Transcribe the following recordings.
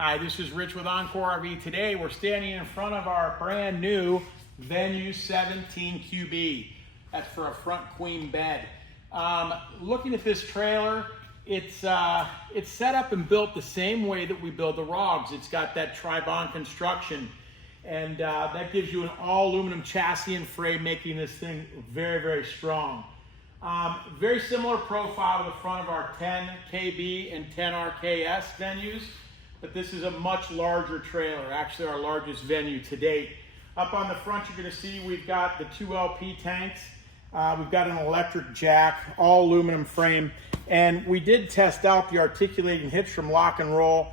Hi, this is Rich with Encore RV. Today we're standing in front of our brand new Venū 17Qb. That's for a front queen bed. Looking at this trailer, it's set up and built the same way that we build the ROGs. It's got that tri-bond construction, and that gives you an all aluminum chassis and frame, making this thing very, very strong. Very similar profile to the front of our 10KB and 10RKS Venūs, but this is a much larger trailer, actually our largest Venū to date. Up on the front, you're going to see we've got the 2 LP tanks. We've got an electric jack, all aluminum frame, and we did test out the articulating hitch from Lock and Roll.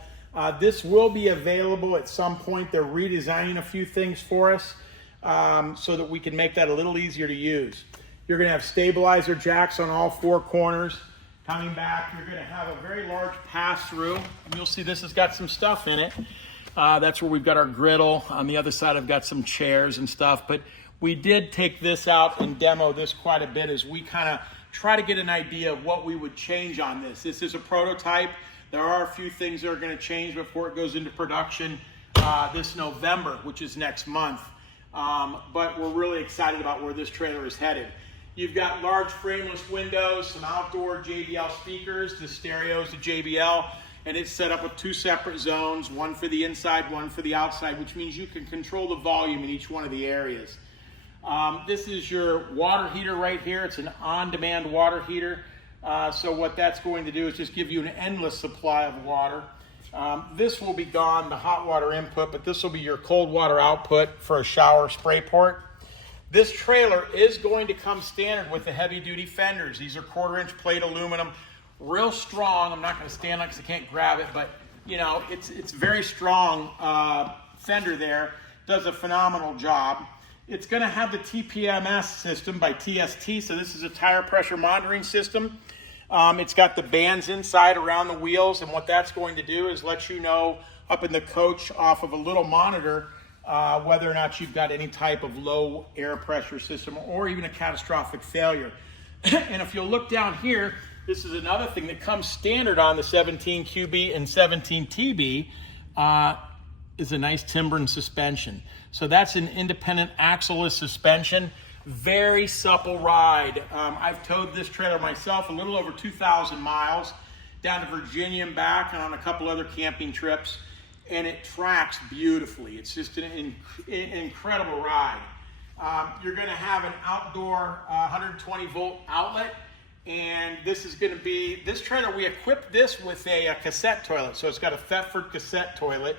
This will be available at some point. They're redesigning a few things for us so that we can make that a little easier to use. You're going to have stabilizer jacks on all 4 corners. Coming back, you're going to have a very large pass-through. You'll see this has got some stuff in it. That's where we've got our griddle. On the other side, I've got some chairs and stuff. But we did take this out and demo this quite a bit as we kind of try to get an idea of what we would change on this. This is a prototype. There are a few things that are going to change before it goes into production this November, which is next month. But we're really excited about where this trailer is headed. You've got large frameless windows, some outdoor JBL speakers, the stereos, the JBL, and it's set up with 2 separate zones, one for the inside, one for the outside, which means you can control the volume in each one of the areas. This is your water heater right here. It's an on-demand water heater. So what that's going to do is just give you an endless supply of water. This will be gone, the hot water input, but this will be your cold water output for a shower spray port. This trailer is going to come standard with the heavy-duty fenders. These are 1/4-inch plate aluminum, real strong. I'm not going to stand on it because I can't grab it, but you know, it's very strong fender there. Does a phenomenal job. It's going to have the TPMS system by TST, so this is a tire pressure monitoring system. It's got the bands inside around the wheels, and what that's going to do is let you know up in the coach off of a little monitor whether or not you've got any type of low air pressure system or even a catastrophic failure. And if you'll look down here, this is another thing that comes standard on the 17QB and 17TB is a nice timber and suspension. So that's an independent axle-less suspension. Very supple ride. I've towed this trailer myself a little over 2,000 miles down to Virginia and back and on a couple other camping trips. And it tracks beautifully. It's just an incredible ride. You're going to have an outdoor 120 volt outlet, and this is going to be, this trailer, we equipped this with a cassette toilet. So it's got a Thetford cassette toilet.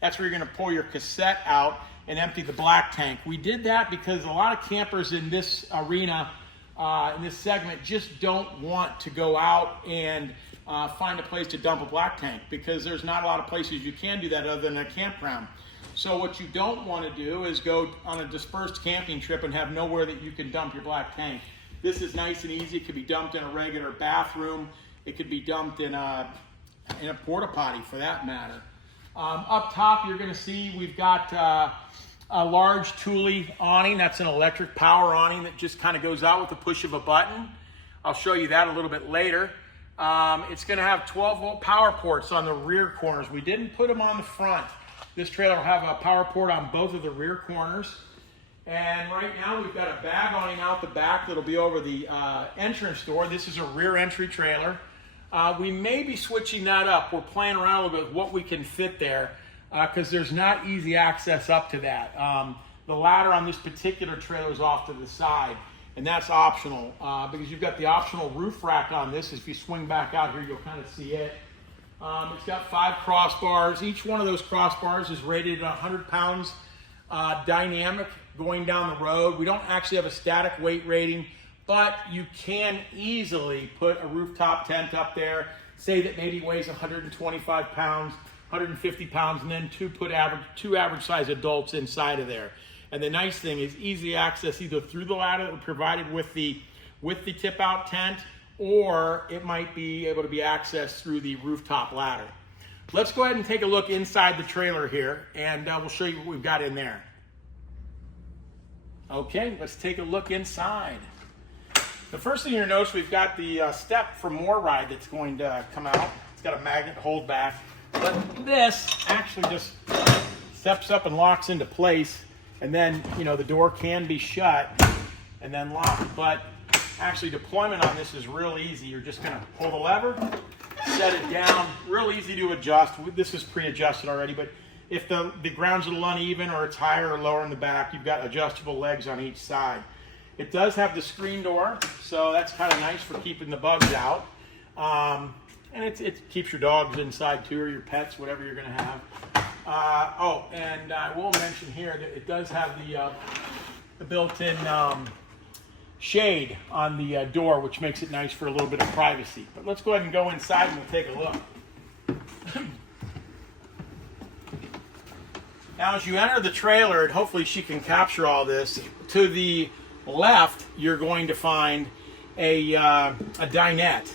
That's where you're going to pull your cassette out and empty the black tank. We did that because a lot of campers in this arena, in this segment, just don't want to go out and find a place to dump a black tank because there's not a lot of places you can do that other than a campground. So what you don't want to do is go on a dispersed camping trip and have nowhere that you can dump your black tank. This is nice and easy. It could be dumped in a regular bathroom. It could be dumped in a porta potty for that matter. Up top, you're going to see we've got a large Thule awning. That's an electric power awning that just kind of goes out with the push of a button. I'll show you that a little bit later. It's going to have 12 volt power ports on the rear corners. We didn't put them on the front. This trailer will have a power port on both of the rear corners. And right now we've got a bag awning out the back that'll be over the entrance door. This is a rear entry trailer. We may be switching that up. We're playing around a little bit with what we can fit there because there's not easy access up to that. The ladder on this particular trailer is off to the side. And that's optional because you've got the optional roof rack on this. If you swing back out here, you'll kind of see it. It's got 5 crossbars. Each one of those crossbars is rated at 100 pounds dynamic going down the road. We don't actually have a static weight rating, but you can easily put a rooftop tent up there, say that maybe weighs 125 pounds, 150 pounds, and then two average size adults inside of there. And the nice thing is easy access either through the ladder that we provided with the tip out tent, or it might be able to be accessed through the rooftop ladder. Let's go ahead and take a look inside the trailer here, and we'll show you what we've got in there. Okay, let's take a look inside. The first thing you're gonna notice, we've got the step for more ride that's going to come out. It's got a magnet hold back. But this actually just steps up and locks into place, and then, you know, the door can be shut and then locked. But actually deployment on this is real easy. You're just gonna pull the lever, set it down, real easy to adjust. This is pre-adjusted already, but if the ground's a little uneven or it's higher or lower in the back, you've got adjustable legs on each side. It does have the screen door, so that's kind of nice for keeping the bugs out. And it keeps your dogs inside too, or your pets, whatever you're gonna have. Oh, and I will mention here that it does have the built-in shade on the door, which makes it nice for a little bit of privacy. But let's go ahead and go inside and we'll take a look. Now, as you enter the trailer, and hopefully she can capture all this, to the left, you're going to find a dinette.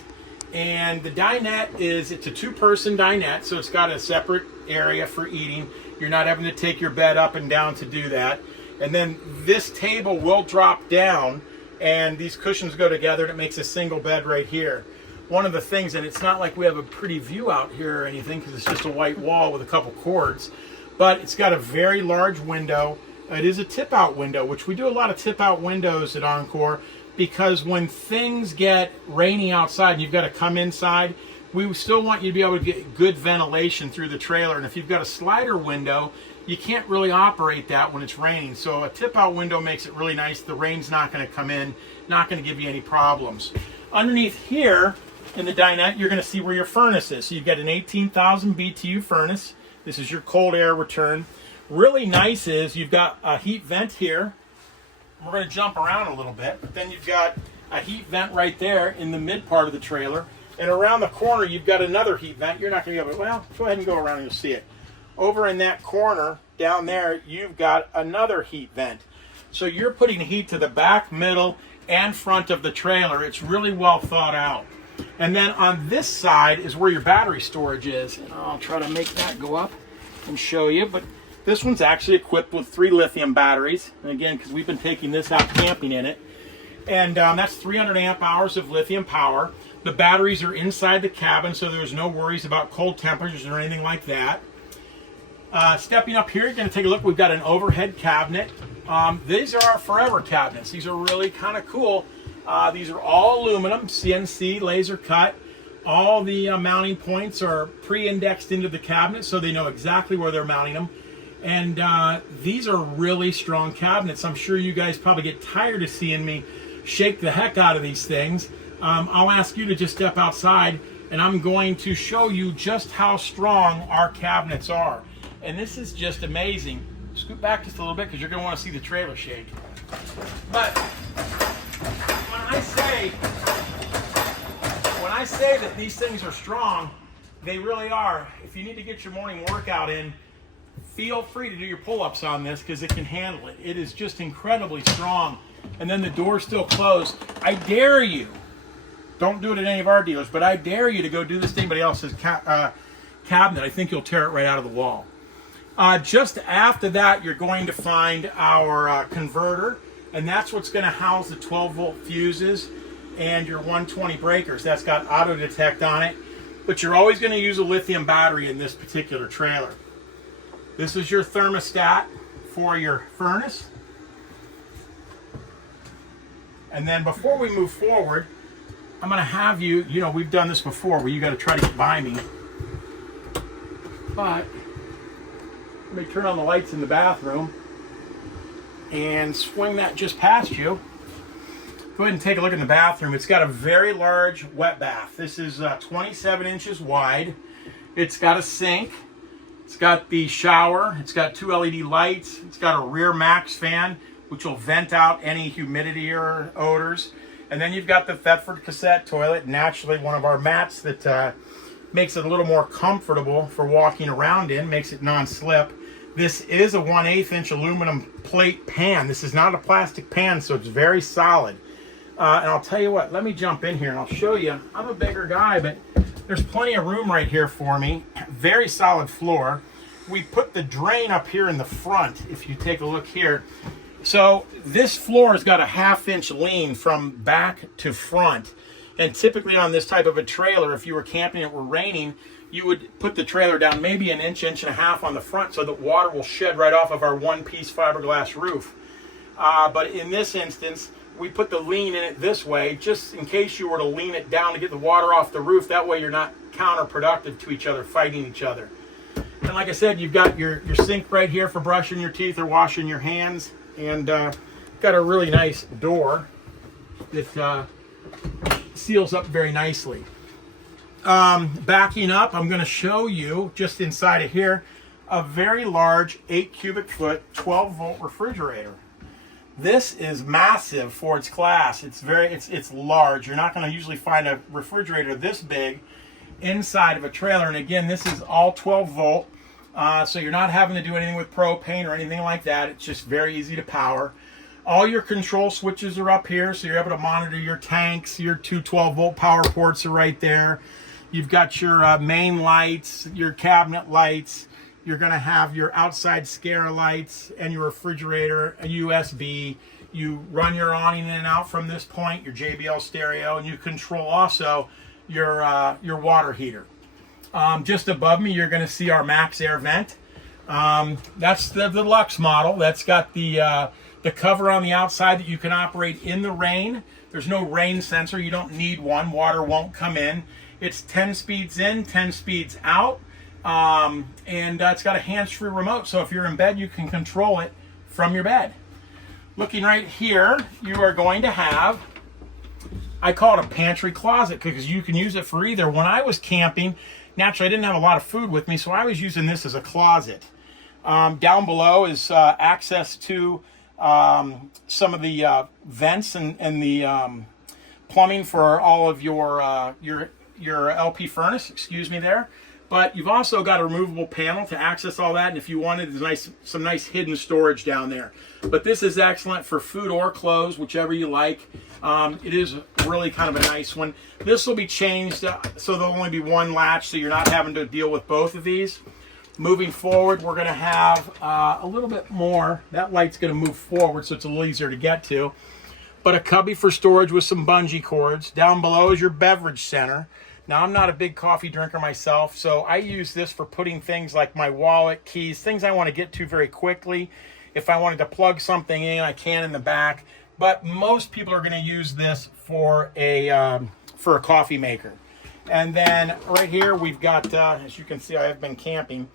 And the dinette it's a two-person dinette, so it's got a separate area for eating. You're not having to take your bed up and down to do that. And then this table will drop down, and these cushions go together, and it makes a single bed right here. One of the things, and it's not like we have a pretty view out here or anything, because it's just a white wall with a couple cords, but it's got a very large window. It is a tip-out window, which we do a lot of tip-out windows at Encore, because when things get rainy outside and you've got to come inside, we still want you to be able to get good ventilation through the trailer. And if you've got a slider window, you can't really operate that when it's raining. So a tip-out window makes it really nice. The rain's not going to come in, not going to give you any problems. Underneath here in the dinette, you're going to see where your furnace is. So you've got an 18,000 BTU furnace. This is your cold air return. Really nice is you've got a heat vent here. We're going to jump around a little bit, but then you've got a heat vent right there in the mid part of the trailer. And around the corner, you've got another heat vent. You're not going to be able to, well, go ahead and go around and you'll see it. Over in that corner down there, you've got another heat vent. So you're putting heat to the back, middle, and front of the trailer. It's really well thought out. And then on this side is where your battery storage is. And I'll try to make that go up and show you. But this one's actually equipped with 3 lithium batteries. And again, because we've been taking this out camping in it. And that's 300 amp hours of lithium power. The batteries are inside the cabin, so there's no worries about cold temperatures or anything like that. Stepping up here, you're going to take a look. We've got an overhead cabinet. These are our forever cabinets. These are really kind of cool. These are all aluminum, CNC laser cut. All the mounting points are pre-indexed into the cabinet, so they know exactly where they're mounting them. And these are really strong cabinets. I'm sure you guys probably get tired of seeing me shake the heck out of these things. I'll ask you to just step outside, and I'm going to show you just how strong our cabinets are. And this is just amazing. Scoot back just a little bit because you're going to want to see the trailer shake. But when I say that these things are strong, they really are. If you need to get your morning workout in, feel free to do your pull-ups on this because it can handle it. It is just incredibly strong. And then the door's still closed. I dare you, don't do it at any of our dealers, but I dare you to go do this to anybody else's cabinet. I think you'll tear it right out of the wall. Just after that, you're going to find our converter, and that's what's going to house the 12-volt fuses and your 120 breakers. That's got auto detect on it, but you're always going to use a lithium battery in this particular trailer. This is your thermostat for your furnace. And then before we move forward, I'm going to have you, we've done this before where you got to try to get by me. But let me turn on the lights in the bathroom and swing that just past you. Go ahead and take a look in the bathroom. It's got a very large wet bath. This is 27 inches wide. It's got a sink. It's got the shower. It's got 2 LED lights. It's got a rear max fan, which will vent out any humidity or odors. And then you've got the Thetford cassette toilet, naturally one of our mats that makes it a little more comfortable for walking around in, makes it non-slip. This is a 1/8 inch aluminum plate pan. This is not a plastic pan, so it's very solid. And I'll tell you what, let me jump in here and I'll show you. I'm a bigger guy, but there's plenty of room right here for me. Very solid floor. We put the drain up here in the front, if you take a look here. So this floor has got a 1/2 inch lean from back to front. And typically on this type of a trailer, if you were camping and it were raining, you would put the trailer down maybe an inch, inch and a half on the front so that water will shed right off of our one-piece fiberglass roof. But in this instance, we put the lean in it this way, just in case you were to lean it down to get the water off the roof. That way you're not counterproductive to each other, fighting each other. And like I said, you've got your sink right here for brushing your teeth or washing your hands. And got a really nice door that seals up very nicely. Backing up, I'm going to show you just inside of here a very large 8 cubic foot 12 volt refrigerator. This is massive for its class. It's large. You're not going to usually find a refrigerator this big inside of a trailer. And again, this is all 12 volt, so you're not having to do anything with propane or anything like that. It's just very easy to power. All your control switches are up here, so you're able to monitor your tanks. Your two 12 volt power ports are right there. You've got your main lights, your cabinet lights. You're going to have your outside scare lights and your refrigerator, a USB. You run your awning in and out from this point, your JBL stereo, and you control also your water heater. Just above me, you're going to see our max air vent. That's the deluxe model. That's got the cover on the outside that you can operate in the rain. There's no rain sensor. You don't need one. Water won't come in. It's 10 speeds in, 10 speeds out. And it's got a hands-free remote, so if you're in bed, you can control it from your bed. Looking right here, you are going to have, I call it a pantry closet because you can use it for either. When I was camping, naturally I didn't have a lot of food with me, so I was using this as a closet. Down below is access to some of the vents and the plumbing for all of your LP furnace, excuse me there. But you've also got a removable panel to access all that, and if you wanted, there's some nice hidden storage down there. But this is excellent for food or clothes, whichever you like. It is really kind of a nice one. This will be changed so there'll only be one latch, so you're not having to deal with both of these. Moving forward, we're going to have a little bit more. That light's going to move forward, so it's a little easier to get to. But a cubby for storage with some bungee cords. Down below is your beverage center. Now, I'm not a big coffee drinker myself, so I use this for putting things like my wallet, keys, things I want to get to very quickly. If I wanted to plug something in, I can in the back. But most people are going to use this for a coffee maker. And then right here, we've got, as you can see, I have been camping.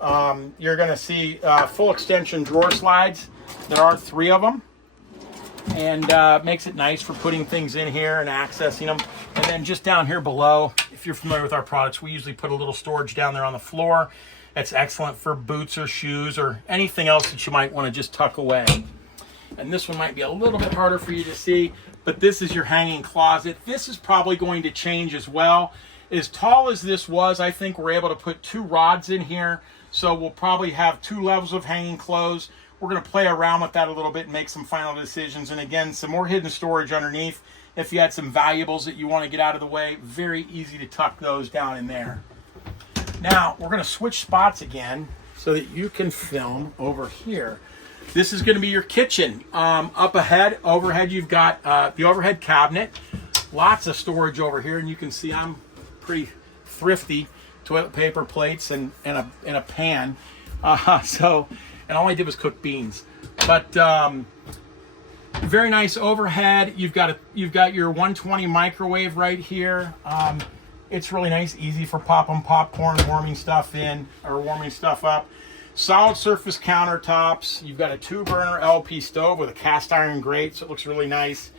You're going to see full extension drawer slides. There are 3 of them. And makes it nice for putting things in here and accessing them. And then just down here below, if you're familiar with our products, we usually put a little storage down there on the floor. It's excellent for boots or shoes or anything else that you might want to just tuck away. And this one might be a little bit harder for you to see, but this is your hanging closet. This is probably going to change as well. As tall as this was, I think we're able to put 2 rods in here. So we'll probably have 2 levels of hanging clothes. We're going to play around with that a little bit and make some final decisions. And again, some more hidden storage underneath. If you had some valuables that you want to get out of the way, very easy to tuck those down in there. Now, we're going to switch spots again so that you can film over here. This is going to be your kitchen. Up ahead, overhead, you've got the overhead cabinet. Lots of storage over here. And you can see I'm pretty thrifty. Toilet paper, plates, and a pan. And all I did was cook beans. But very nice overhead. You've got your 120 microwave right here. It's really nice, easy for popping popcorn, warming stuff in or warming stuff up. Solid surface countertops. You've got a 2-burner LP stove with a cast iron grate, so it looks really nice.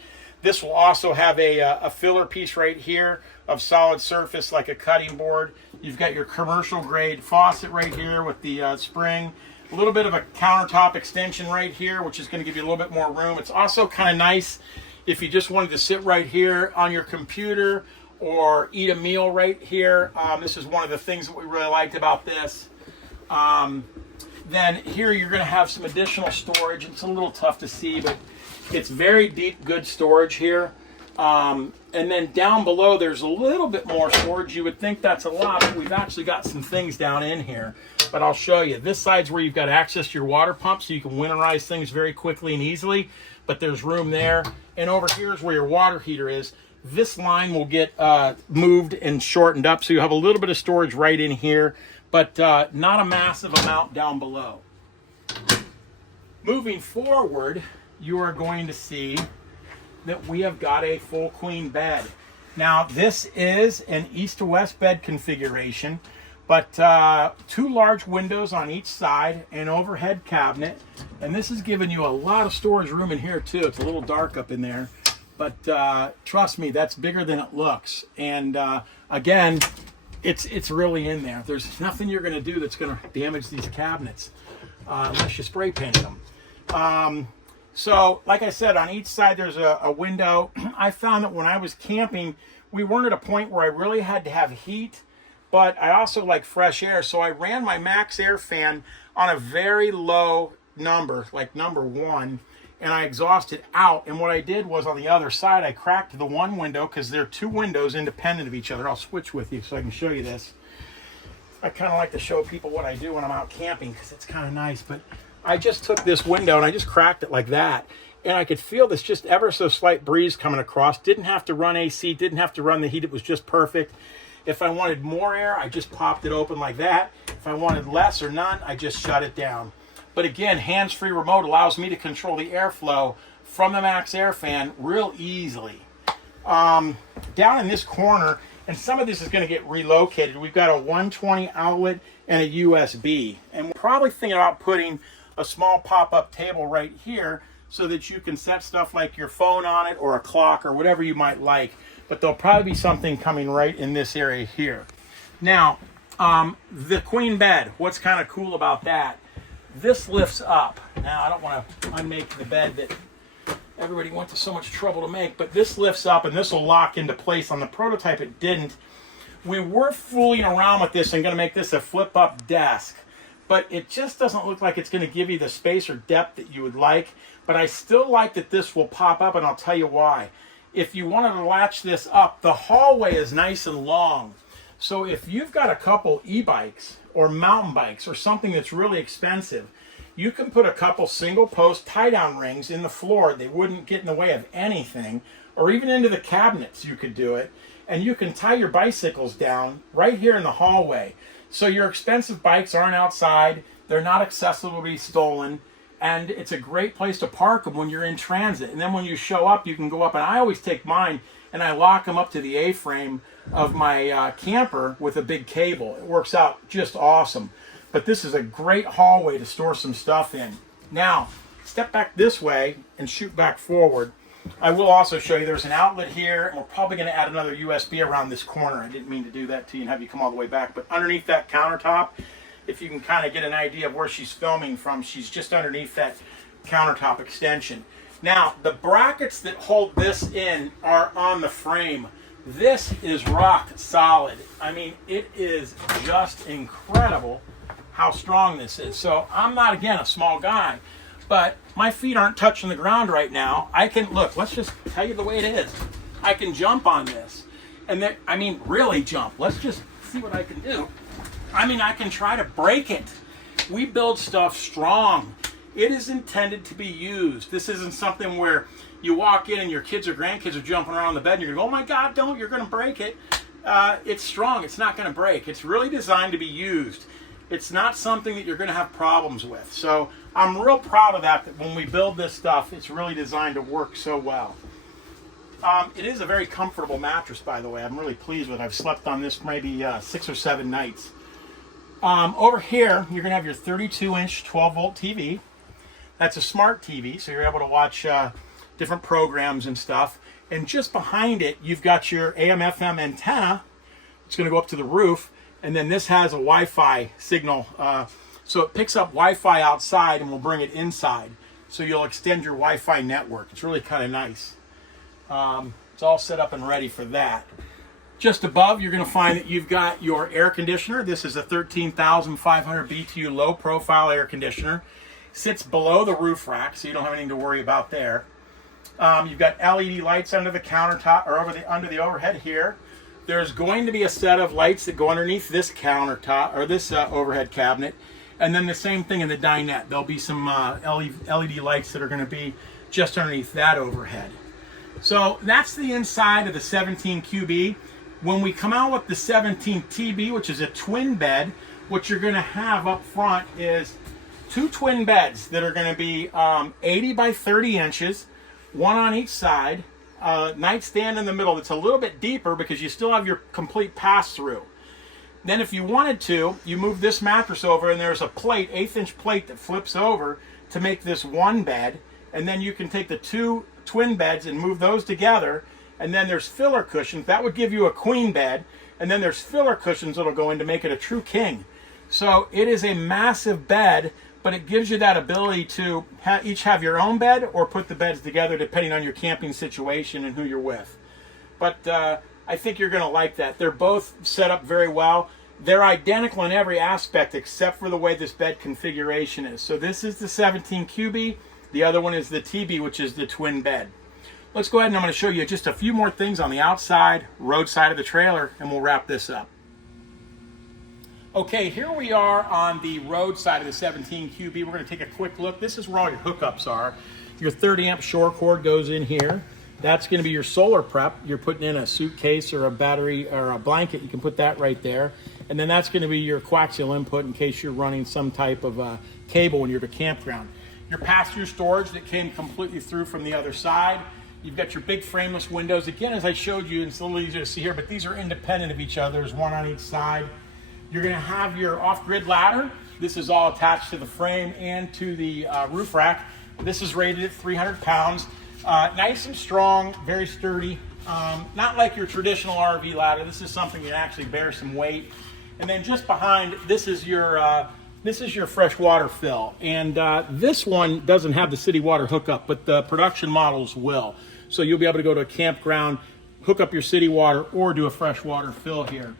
This will also have a filler piece right here of solid surface like a cutting board. You've got your commercial grade faucet right here with the spring. A little bit of a countertop extension right here, which is going to give you a little bit more room. It's also kind of nice if you just wanted to sit right here on your computer or eat a meal right here. This is one of the things that we really liked about this. Then here you're going to have some additional storage. It's a little tough to see, but it's very deep, good storage here. And then down below, there's a little bit more storage. You would think that's a lot, but we've actually got some things down in here. But I'll show you. This side's where you've got access to your water pump, so you can winterize things very quickly and easily. But there's room there. And over here is where your water heater is. This line will get moved and shortened up, so you have a little bit of storage right in here, but not a massive amount down below. Moving forward, you are going to see that we have got a full queen bed. Now, this is an east to west bed configuration, but 2 large windows on each side, an overhead cabinet, and this is giving you a lot of storage room in here too. It's a little dark up in there, but trust me, that's bigger than it looks. And again, it's really in there. There's nothing you're going to do that's going to damage these cabinets unless you spray painted them. So, like I said, on each side there's a window. I found that when I was camping, we weren't at a point where I really had to have heat, but I also like fresh air. So I ran my max air fan on a very low number, like number 1, and I exhausted out. And what I did was on the other side, I cracked the one window because they're 2 windows independent of each other. I'll switch with you so I can show you this. I kind of like to show people what I do when I'm out camping because it's kind of nice, but I just took this window and I just cracked it like that, and I could feel this just ever so slight breeze coming across. Didn't have to run AC, didn't have to run the heat. It was just perfect. If I wanted more air, I just popped it open like that. If I wanted less or none, I just shut it down. But again, hands-free remote allows me to control the airflow from the max air fan real easily. Down in this corner, and some of this is going to get relocated, we've got a 120 outlet and a USB. And we're probably thinking about putting a small pop-up table right here so that you can set stuff like your phone on it or a clock or whatever you might like. But there'll probably be something coming right in this area here. Now, the queen bed, what's kind of cool about that? This lifts up. Now, I don't want to unmake the bed that everybody went to so much trouble to make, but this lifts up and this will lock into place. On the prototype, it didn't. We were fooling around with this and going to make this a flip-up desk, but it just doesn't look like it's going to give you the space or depth that you would like. But I still like that this will pop up, and I'll tell you why. If you wanted to latch this up, the hallway is nice and long. So if you've got a couple e-bikes or mountain bikes or something that's really expensive, you can put a couple single post tie-down rings in the floor. They wouldn't get in the way of anything, or even into the cabinets you could do it. And you can tie your bicycles down right here in the hallway. So your expensive bikes aren't outside, they're not accessible to be stolen, and it's a great place to park them when you're in transit. And then when you show up, you can go up, and I always take mine and I lock them up to the A-frame of my camper with a big cable. It works out just awesome. But this is a great hallway to store some stuff in. Now, step back this way and shoot back forward. I will also show you there's an outlet here, and we're probably going to add another USB around this corner. I didn't mean to do that to you and have you come all the way back, but underneath that countertop, if you can kind of get an idea of where she's filming from, she's just underneath that countertop extension. Now, the brackets that hold this in are on the frame. This is rock solid. I mean, it is just incredible how strong this is. So I'm not, again, a small guy, but my feet aren't touching the ground right now. I can, look, let's just tell you the way it is. I can jump on this. And then, I mean, really jump. Let's just see what I can do. I mean, I can try to break it. We build stuff strong. It is intended to be used. This isn't something where you walk in and your kids or grandkids are jumping around the bed and you're going to go, oh my God, don't, you're going to break it. It's strong. It's not going to break. It's really designed to be used. It's not something that you're going to have problems with. So I'm real proud of that when we build this stuff, it's really designed to work so well. It is a very comfortable mattress, by the way. I'm really pleased with it. I've slept on this maybe 6 or 7 nights. Over here, you're going to have your 32-inch 12-volt TV. That's a smart TV, so you're able to watch different programs and stuff. And just behind it, you've got your AM/FM antenna. It's going to go up to the roof. And then this has a Wi-Fi signal. So it picks up Wi-Fi outside and will bring it inside. So you'll extend your Wi-Fi network. It's really kind of nice. It's all set up and ready for that. Just above, you're going to find that you've got your air conditioner. This is a 13,500 BTU low-profile air conditioner. Sits below the roof rack, so you don't have anything to worry about there. You've got LED lights under the countertop, or under the overhead here. There's going to be a set of lights that go underneath this countertop, or this overhead cabinet. And then the same thing in the dinette. There'll be some LED lights that are going to be just underneath that overhead. So that's the inside of the 17QB. When we come out with the 17TB, which is a twin bed, what you're going to have up front is two twin beds that are going to be 80 by 30 inches, one on each side, nightstand in the middle that's a little bit deeper because you still have your complete pass-through. Then if you wanted to, you move this mattress over and there's a plate, 1/8-inch plate that flips over to make this one bed. And then you can take the two twin beds and move those together. And then there's filler cushions. That would give you a queen bed. And then there's filler cushions that'll go in to make it a true king. So it is a massive bed, but it gives you that ability to each have your own bed or put the beds together depending on your camping situation and who you're with. But I think you're going to like that. They're both set up very well. They're identical in every aspect except for the way this bed configuration is. So this is the 17QB. The other one is the TB, which is the twin bed. Let's go ahead and I'm going to show you just a few more things on the outside, roadside of the trailer, and we'll wrap this up. Okay, here we are on the roadside of the 17QB. We're going to take a quick look. This is where all your hookups are. Your 30 amp shore cord goes in here. That's going to be your solar prep. You're putting in a suitcase or a battery or a blanket. You can put that right there. And then that's going to be your coaxial input in case you're running some type of cable when you're at a campground. Your pass-through storage that came completely through from the other side. You've got your big frameless windows. Again, as I showed you, it's a little easier to see here, but these are independent of each other. There's one on each side. You're going to have your off-grid ladder. This is all attached to the frame and to the roof rack. This is rated at 300 pounds. Nice and strong, very sturdy. Not like your traditional RV ladder. This is something that actually bears some weight. And then just behind, this is your fresh water fill. And this one doesn't have the city water hookup, but the production models will. So you'll be able to go to a campground, hook up your city water, or do a fresh water fill here.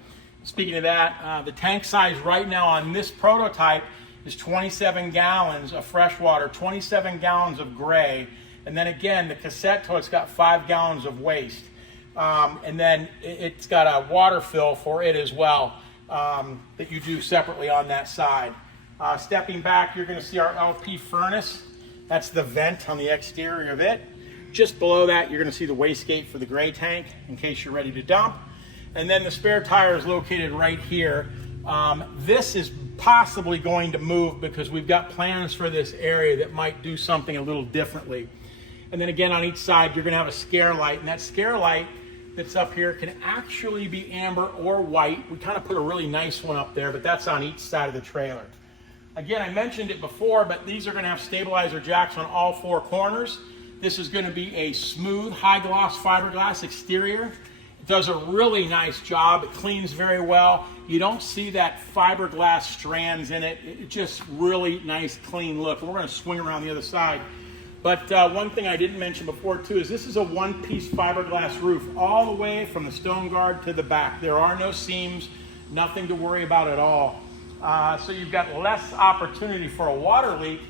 Speaking of that, the tank size right now on this prototype is 27 gallons of fresh water, 27 gallons of gray. And then again, the cassette toilet's got 5 gallons of waste. And then it's got a water fill for it as well that you do separately on that side. Stepping back, you're going to see our LP furnace. That's the vent on the exterior of it. Just below that, you're going to see the wastegate for the gray tank in case you're ready to dump. And then the spare tire is located right here. This is possibly going to move because we've got plans for this area that might do something a little differently. And then again, on each side, you're going to have a scare light. And that scare light that's up here can actually be amber or white. We kind of put a really nice one up there, but that's on each side of the trailer. Again, I mentioned it before, but these are going to have stabilizer jacks on all 4 corners. This is going to be a smooth, high-gloss fiberglass exterior. It does a really nice job. It cleans very well. You don't see that fiberglass strands in it. It's just really nice, clean look. And we're going to swing around the other side. But one thing I didn't mention before too is this is a one-piece fiberglass roof all the way from the stone guard to the back. There are no seams, nothing to worry about at all. So you've got less opportunity for a water leak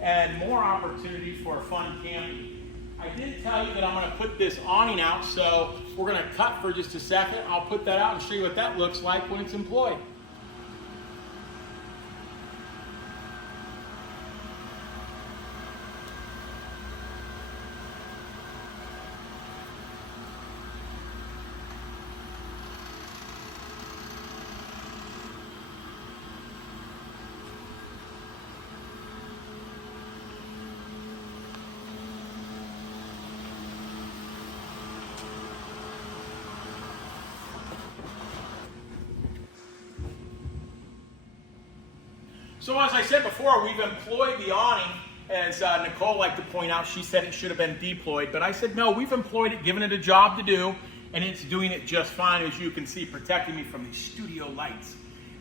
and more opportunity for fun camping. I did tell you that I'm going to put this awning out, so we're going to cut for just a second. I'll put that out and show you what that looks like when it's employed. So as I said before, we've employed the awning. As Nicole liked to point out, she said it should have been deployed. But I said, no, we've employed it, given it a job to do, and it's doing it just fine, as you can see, protecting me from these studio lights.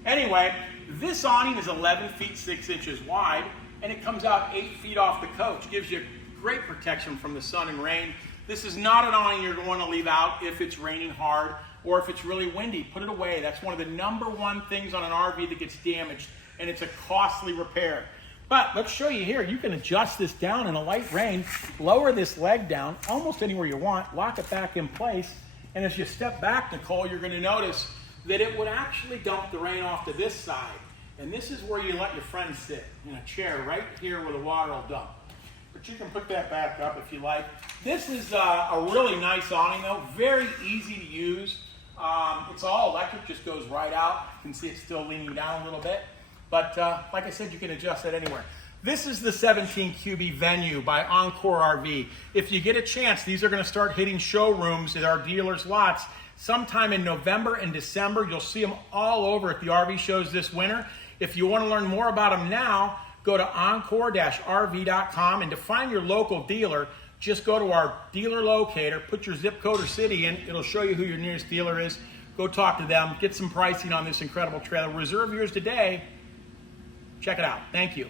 Anyway, this awning is 11 feet 6 inches wide, and it comes out 8 feet off the coach. Gives you great protection from the sun and rain. This is not an awning you're going to leave out if it's raining hard or if it's really windy. Put it away. That's one of the #1 things on an RV that gets damaged, and it's a costly repair. But let's show you here. You can adjust this down in a light rain, lower this leg down almost anywhere you want, lock it back in place, and as you step back, Nicole, you're going to notice that it would actually dump the rain off to this side. And this is where you let your friend sit, in a chair right here where the water will dump. But you can put that back up if you like. This is a really nice awning though, very easy to use. It's all electric, just goes right out. You can see it's still leaning down a little bit. But like I said, you can adjust that anywhere. This is the 17Qb Venū by Encore RV. If you get a chance, these are going to start hitting showrooms at our dealers' lots sometime in November and December. You'll see them all over at the RV shows this winter. If you want to learn more about them now, go to encore-rv.com, and to find your local dealer, just go to our dealer locator, put your zip code or city in, it'll show you who your nearest dealer is. Go talk to them, get some pricing on this incredible trailer. Reserve yours today. Check it out. Thank you.